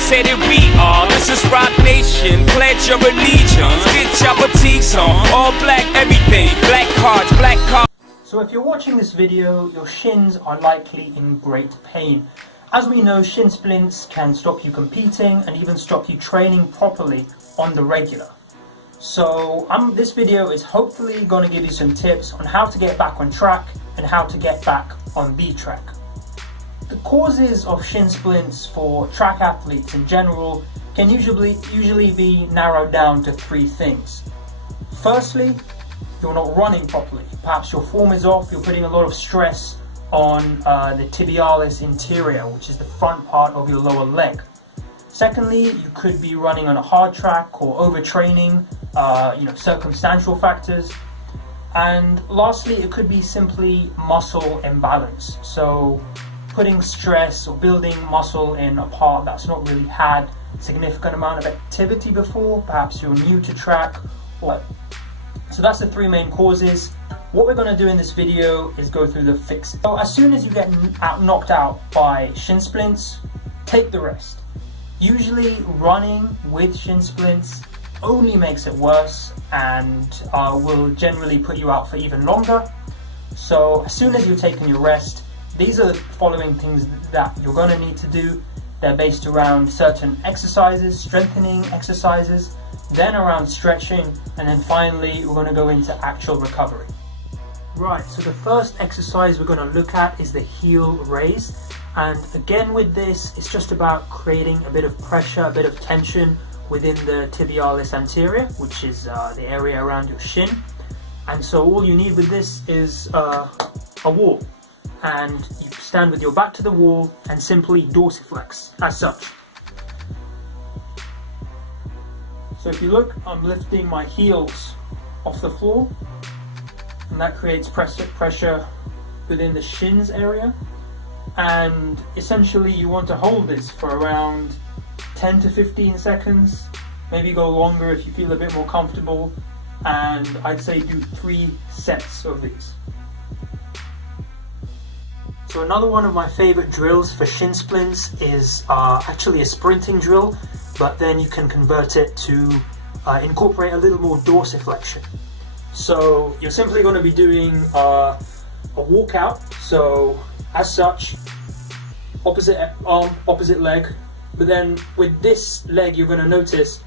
say that we are. This is Rock Nation, pledge your allegiance. Get your fatigues on, all black everything. Black cards, black cards. So if you're watching this video, your shins are likely in great pain. As we know, shin splints can stop you competing and even stop you training properly on the regular. So this video is hopefully going to give you some tips on how to get back on track and how to get back on the track. The causes of shin splints for track athletes in general can usually be narrowed down to three things. Firstly, you're not running properly. Perhaps your form is off, you're putting a lot of stress on the tibialis interior, which is the front part of your lower leg. Secondly, you could be running on a hard track or overtraining, circumstantial factors. And lastly, it could be simply muscle imbalance. So putting stress or building muscle in a part that's not really had significant amount of activity before. Perhaps you're new to track. So that's the three main causes. What we're going to do in this video is go through the fixes. So as soon as you get knocked out by shin splints, take the rest. Usually running with shin splints only makes it worse and will generally put you out for even longer. So as soon as you've taken your rest, these are the following things that you're going to need to do. They're based around certain exercises, strengthening exercises, then around stretching, and then finally we're going to go into actual recovery. Right, so the first exercise we're going to look at is the heel raise. And again with this, it's just about creating a bit of pressure, a bit of tension within the tibialis anterior, which is the area around your shin. And so all you need with this is a wall. And you stand with your back to the wall and simply dorsiflex as such. So if you look, I'm lifting my heels off the floor, and that creates pressure within the shins area. And essentially you want to hold this for around 10 to 15 seconds, maybe go longer if you feel a bit more comfortable, and I'd say do 3 sets of these. So another one of my favorite drills for shin splints is actually a sprinting drill, but then you can convert it to incorporate a little more dorsiflexion. So you're simply going to be doing a walkout. So as such, opposite arm, opposite leg, but then with this leg you're going to notice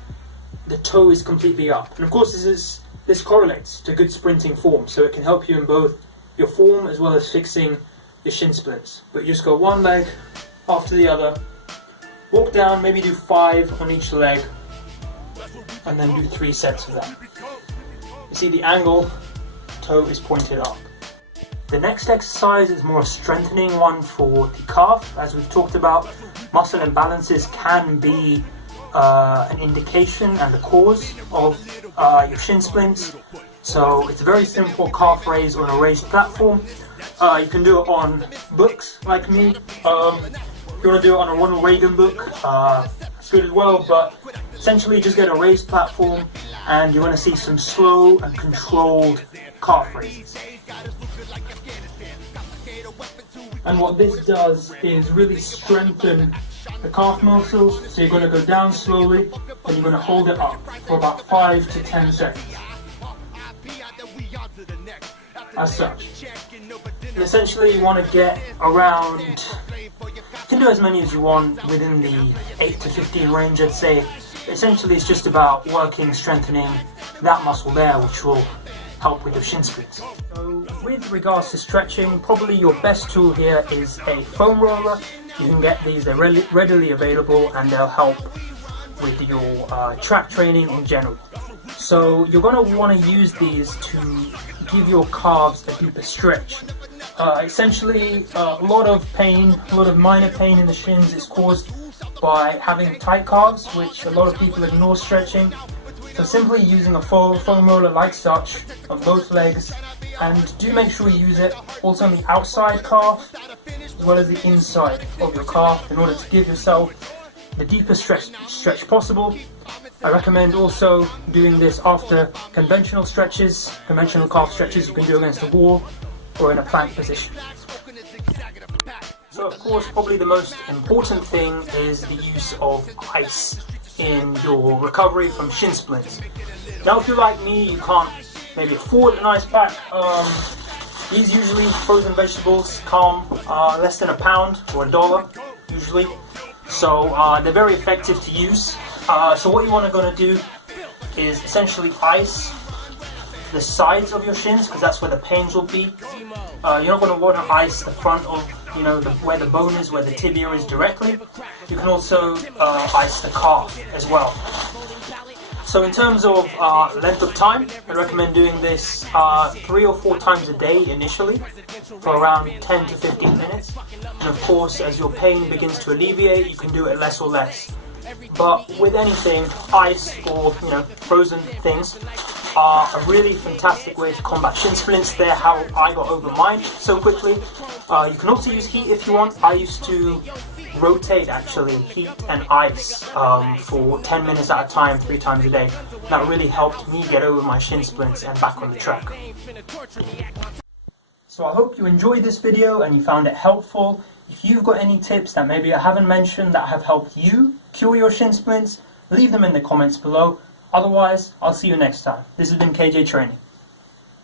the toe is completely up. And of course this correlates to good sprinting form, so it can help you in both your form as well as fixing the shin splints. But you just go one leg after the other, walk down, maybe do 5 on each leg, and then do 3 sets of that. You see the angle, toe is pointed up. The next exercise is more a strengthening one for the calf. As we've talked about, muscle imbalances can be an indication and a cause of your shin splints. So it's a very simple calf raise on a raised platform. You can do it on books like me. If you want to do it on a Ronald Reagan book, it's good as well, but essentially just get a raised platform and you want to see some slow and controlled calf raises. And what this does is really strengthen the calf muscles. So you're going to go down slowly and you're going to hold it up for about 5 to 10 seconds. As such. And essentially you want to get around, you can do as many as you want within the 8 to 15 range, I'd say. Essentially it's just about working, strengthening that muscle there, which will help with your shin splints. So with regards to stretching, probably your best tool here is a foam roller. You can get these, they're readily available, and they'll help with your track training in general. So you're going to want to use these to give your calves a deeper stretch. Essentially a lot of pain, a lot of minor pain in the shins is caused by having tight calves, which a lot of people ignore stretching. So simply using a foam roller like such on both legs, and do make sure you use it also on the outside calf as well as the inside of your calf in order to give yourself the deepest stretch possible. I recommend also doing this after conventional stretches, conventional calf stretches you can do against the wall or in a plank position. So of course, probably the most important thing is the use of ice in your recovery from shin splints. Now if you're like me, you can't maybe afford an ice pack. These usually frozen vegetables come less than £1 or $1 usually. So they're very effective to use. So what you want to do is essentially ice the sides of your shins, because that's where the pains will be. You're not going to want to ice the front of, where the bone is, where the tibia is directly. You can also ice the calf as well. So in terms of length of time, I recommend doing this 3 or 4 times a day initially, for around 10 to 15 minutes. And of course, as your pain begins to alleviate, you can do it less or less. But with anything, ice or frozen things are a really fantastic way to combat shin splints. They're how I got over mine so quickly. You can also use heat if you want. I used to rotate actually heat and ice for 10 minutes at a time, 3 times a day. That really helped me get over my shin splints and back on the track. So I hope you enjoyed this video and you found it helpful. If you've got any tips that maybe I haven't mentioned that have helped you cure your shin splints, leave them in the comments below. Otherwise, I'll see you next time. This has been KJ Training.